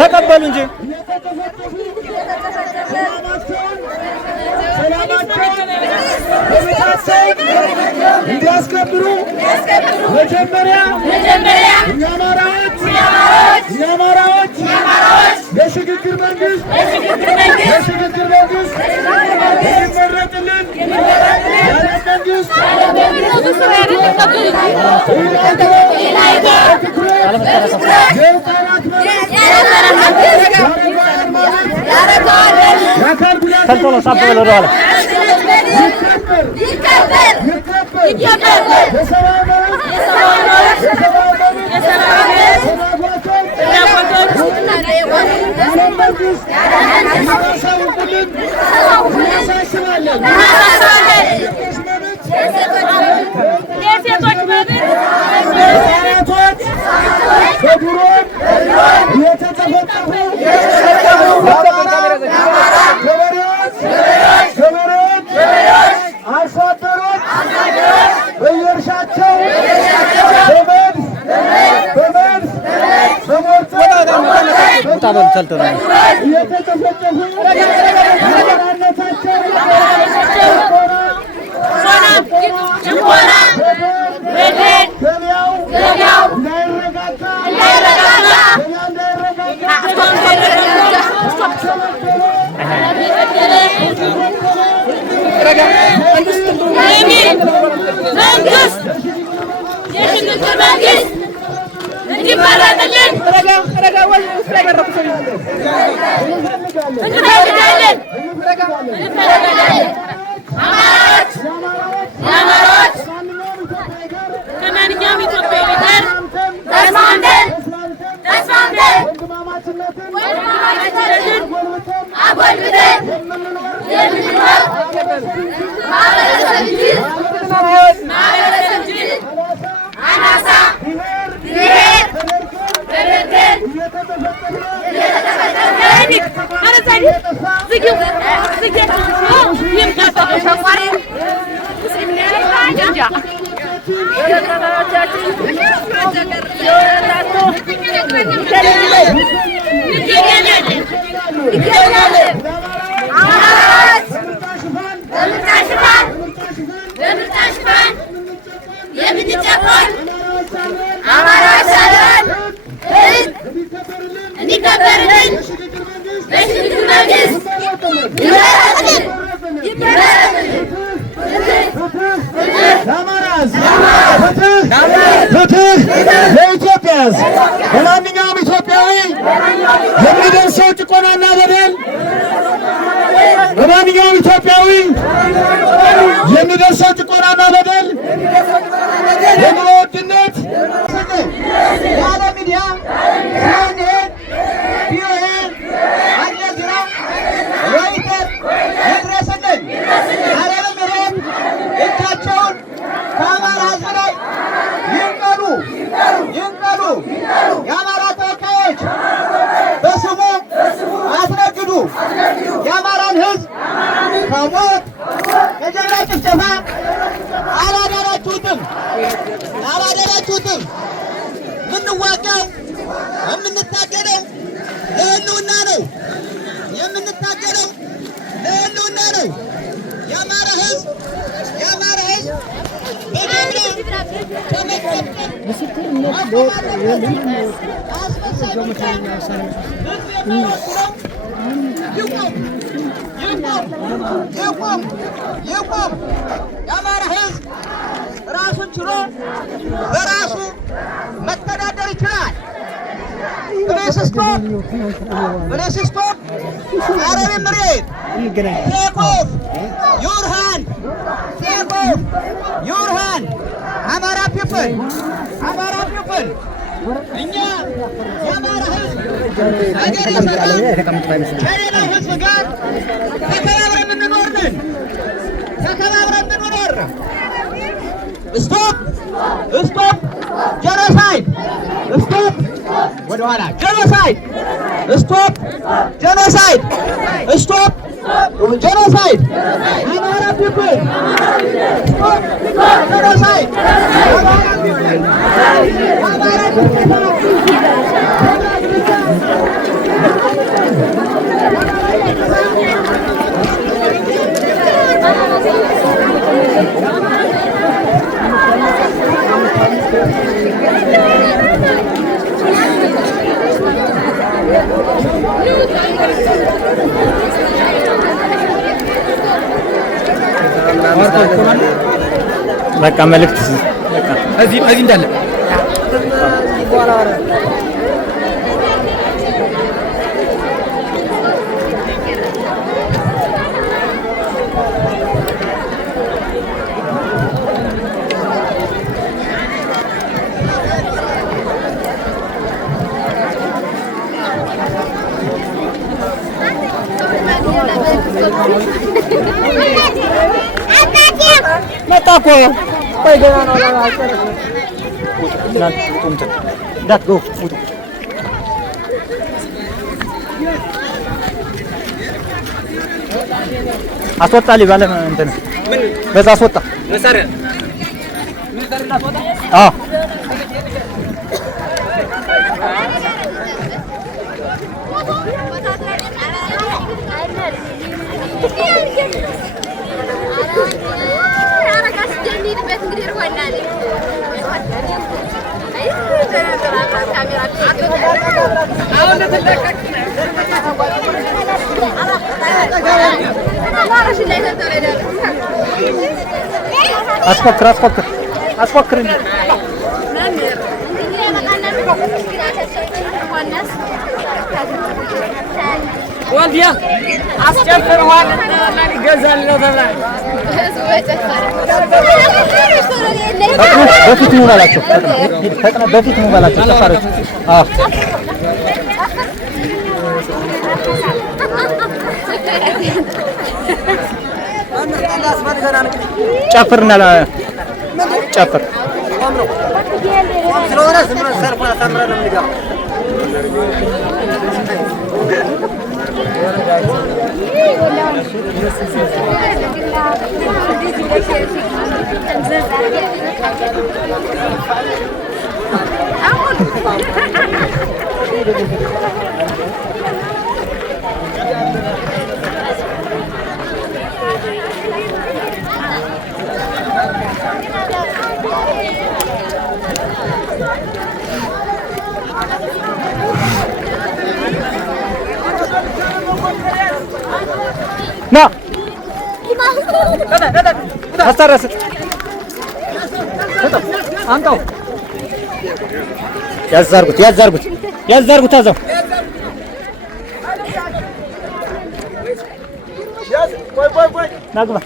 ተቀበሉ እንጂ እንዲያስከብሩ መጀመሪያ የአማራዎች የሽግግር መንግስት የሚመረጥልን መንግስት ተልቶሎ ሳብ ብሎ ወደኋላ ለማንኛውም ኢትዮጵያዊ የሚደርሰው ጭቆናና በደል ለማንኛውም ኢትዮጵያዊ የሚደርሰው ጭቆናና በደል የኑሮ ውድነት ያለ ሚዲያ ቪኦኤ አልጀዚራ ሮይተር ይድረስልን አረብ ምሬት እጃቸውን ከአማራ ሕዝብ ላይ ይንቀሉ የአማራ ተወካዮች በስሙ አስነግዱ የአማራን ሕዝብ ከሞት ከጀግና ጭፍጨፋ አላዳናችሁትም። የምንዋጋው የምንታገለው ለህልውና ነው። የአማራ ሕዝብ የአማራ ሕዝብ ራሱን ችሎ በራሱ መተዳደር ይችላል። ብለስስቶፕ አረብ ምሬት ቴክ ኦፍ ዩር ሃንድ አማራ ፒፕል እኛ የአማራ ህዝብ ሀገር የሰራ ከሌላው ህዝብ ጋር ተከባብረን የምንኖር ነን። ስቶፕ ጄኖሳይድ! ስቶፕ ወደኋላ! ጄኖሳይድ! ስቶፕ ጄኖሳይድ! ስቶፕ ጄኖሳይድ! አማራ ፒፕል ስቶፕ ጄኖሳይድ! በቃ መልእክት እዚህ እንዳለ መጣኮ ቆይ ገና ነው እንዳትገቡ ውጡ። አስወጣ ሊባለ እንትን በዛ አስወጣ መሳሪያ አዎ አስፎክር እንጂ ወልዲያ አስጨፍር ዋና ይገዛል ነው ተብሏል። በፊት ነው ባላቸው በፊት ነው ባላቸው ጨፋሮች አዎ ጨፍርና ጨፍር ስለሆነ ዝም ሰርፋ ታምራ ነው የሚገባ ና አስተረስ አንተው ያዛርጉት አዛው ቆይ ናግባ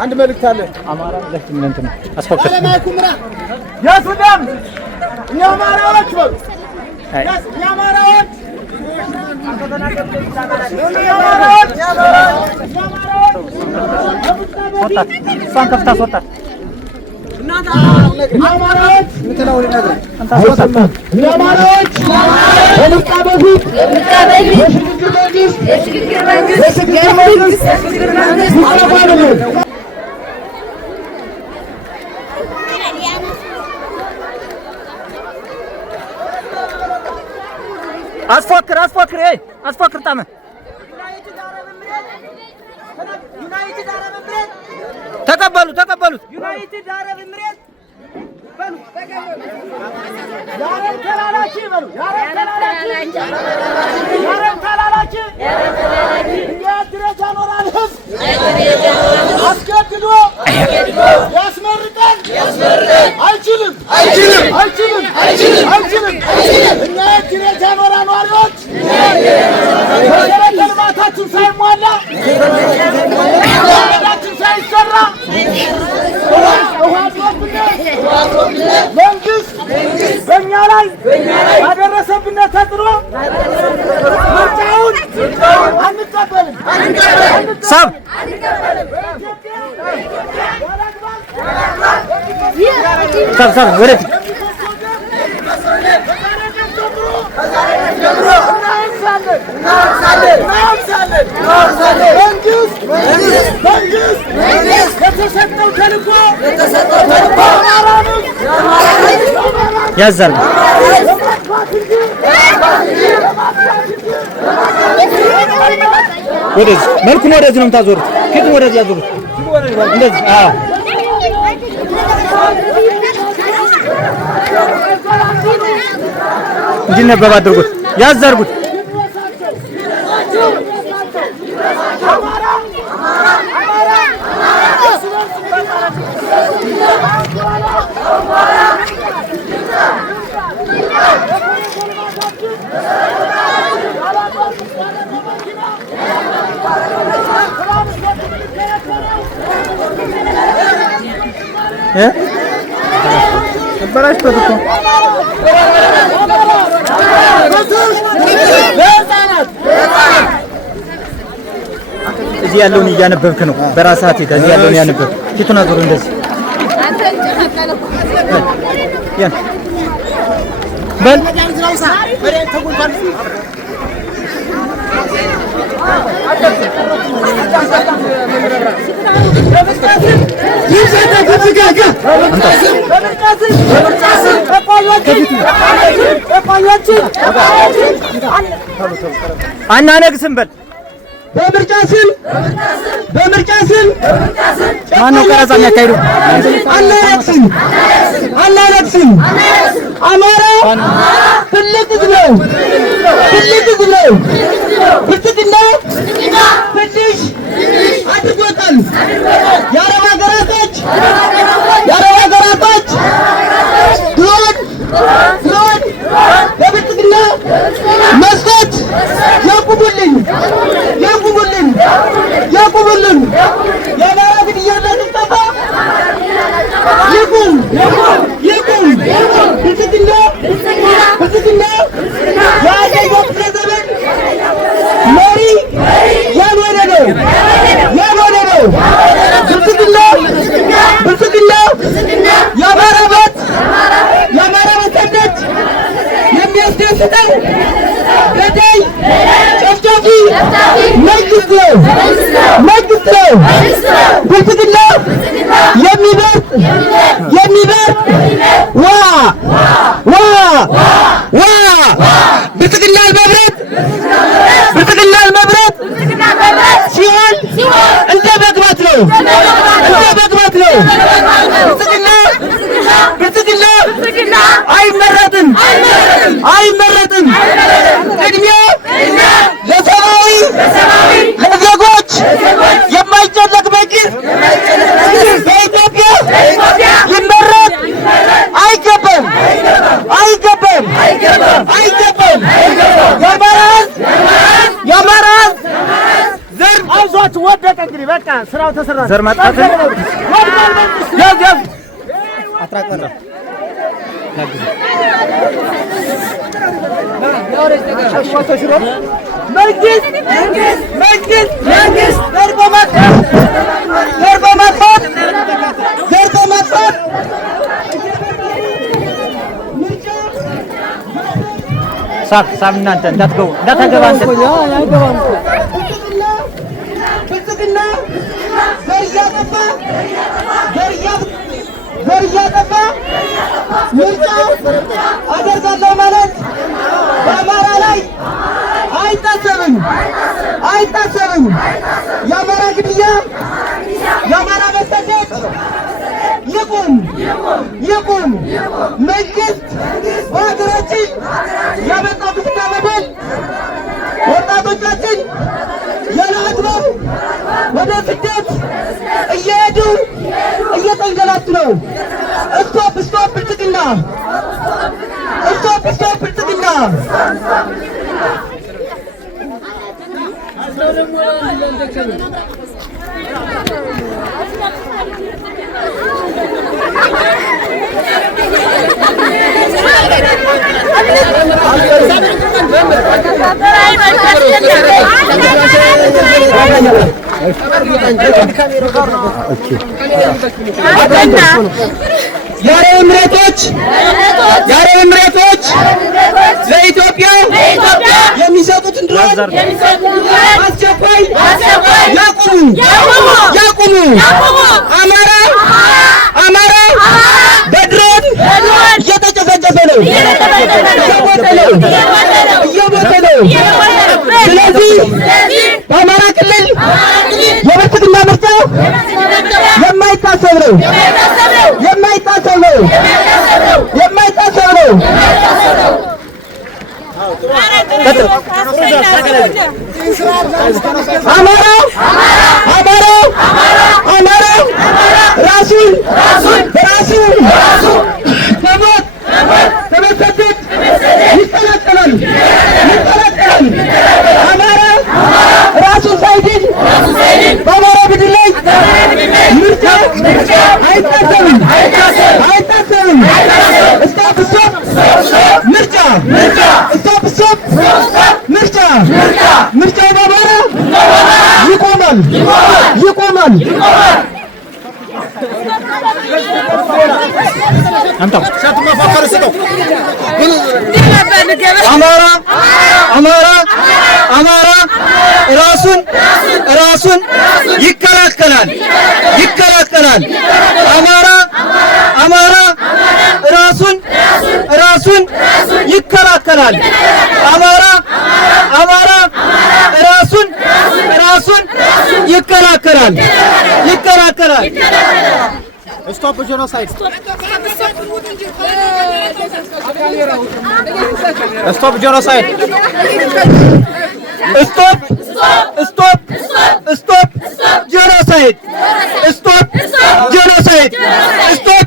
አንድ መልእክት አለ። አማራ ለፍት ምን እንትን አስፈከረ ያሱዳም ያማራዎች በሉ ያማራዎች አስፎክር ጣመ ተቀበሉት ዩናይትድ አረብ ኤምሬት በሉ ያረብ ተላላኪ በሉ ያረብ ተላላኪ የድረጃ ኖራል ህዝብ አስገድዶ ያስመርጠን አይችልም እኛ የድረጃ ኖራ ኗሪዎች መሰረተ ልማታችን ሳይሟላ መንገዳችን ሳይሰራ ውሃ መንግስት በእኛ ላይ ያደረሰብን ተጽዕኖ ምርጫውን አንቀበልም። ሰብ ወደፊት ያዛል ወደዚህ መልኩን ወደዚህ ነው የምታዞሩት። ፊቱን ወደዚህ ያዞሩት። እንደዚህ እንዲነበብ አድርጉት። ያዝ አድርጉት። በራሽበት እኮ እዚህ ያለውን እያነበብክ ነው። በራስህ አትሄድ። እዚህ ያለውን ያነበብክ ፊቱን አዞር። እንደዚህ በል አናነግስም በል በምርጫ ስም ማነው ቀረጻ የሚያካሂደው? አናነግስም። አማራ ትልቅ ሕዝብ ነው። ብልጽግና ትንሽ አድርጎታል። የአረብ ሀገራቶች ድሮን ለብልጽግና መስጠት ያቁሙልን። የአማራ ግድያና ጭፍጨፋ ይቁም። ብልጽግና የአንደኛው ክፍለ ዘመን መሪ ያልሆነ ነው። ብልጽግና የአማራ መሰነት የሚያስደስተው ገዳይ ጨፍጫፊ መንግስት ነው። ብልጽግና የሚበርጥ ብልጽግናን መብረት ሲሆን እንደ መግባት ነው። ብልጽግና አይመረጥም። ቅድሚያ ለሰብአዊ ለዜጎች የማይጨነቅ መንግስት በኢትዮጵያ ሊመረጥ አይገባም። የአማራ ዘር አይዟችሁ ወደቀ። እንግዲህ በቃ ስራው ተሰራ። ዘር ማጥፋት አትራቀና መንግስት ዘር በማጥፋት ሳብ እናንተ እንዳታገባ ብልጽግና ዘር እያጠፋ ምርጫ አደርጋለሁ ማለት በአማራ ላይ አይታሰብም። የአማራ ግድያ፣ የአማራ መሰደድ ይቁም። መንግስት በሀገራችን ያመጣው ግፍና በደል ወጣቶቻችን ያለ አግባብ ወደ ስደት እየሄዱ እየተንገላቱ ነው። ስቶፕ ብልጽግና! የአረብ ኤምሬቶች ለኢትዮጵያ የሚሰጡትን ድሮን አስቸኳይ ያቁሙ። አማራ በድሮን እየተጨፈጨፈ ነው፣ እየሞተ ነው። ስለዚህ በአማራ ክልል የብልጽግና ምርጫ የማይታሰብ ነው። አማራ ራሱን ከሞት ከመሰደድ ይቀላቀላል። አማራ ራሱን ሳይድን በአማራ ምድር ላይ ምርጫ አይታሰብም። ስቶፕ ምርጫው በአማራ ይቆማል። አማራ ራሱን ይከላከላል። አማራ ራሱን ይከላከላል። አማራ ራሱን ይከላከላል። Stop genocide. Stop genocide. Stop genocide. Stop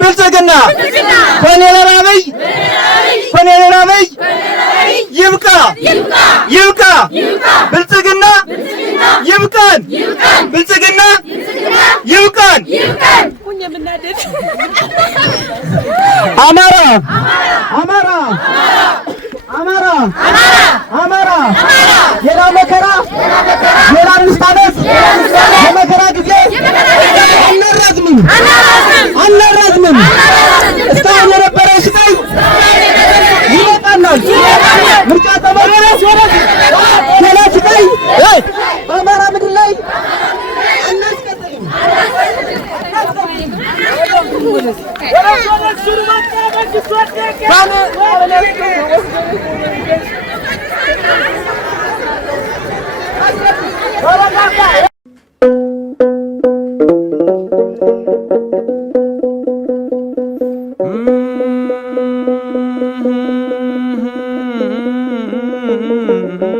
ብልጽግና። ኮሎኔል አብይ ይብቃ። ብልጽግና ይብቃን። አማራ ሌላ መከራ፣ ሌላ 5 ዓመት የመከራ ጊዜ አናራዝምም። እስካሁን የነበረው ስቃይ ይበቃናል። ምርጫ ተመረጠ። ሌላ ስቃይ በአማራ ምድር ላይ አናስቀጥልም። Mm-hmm.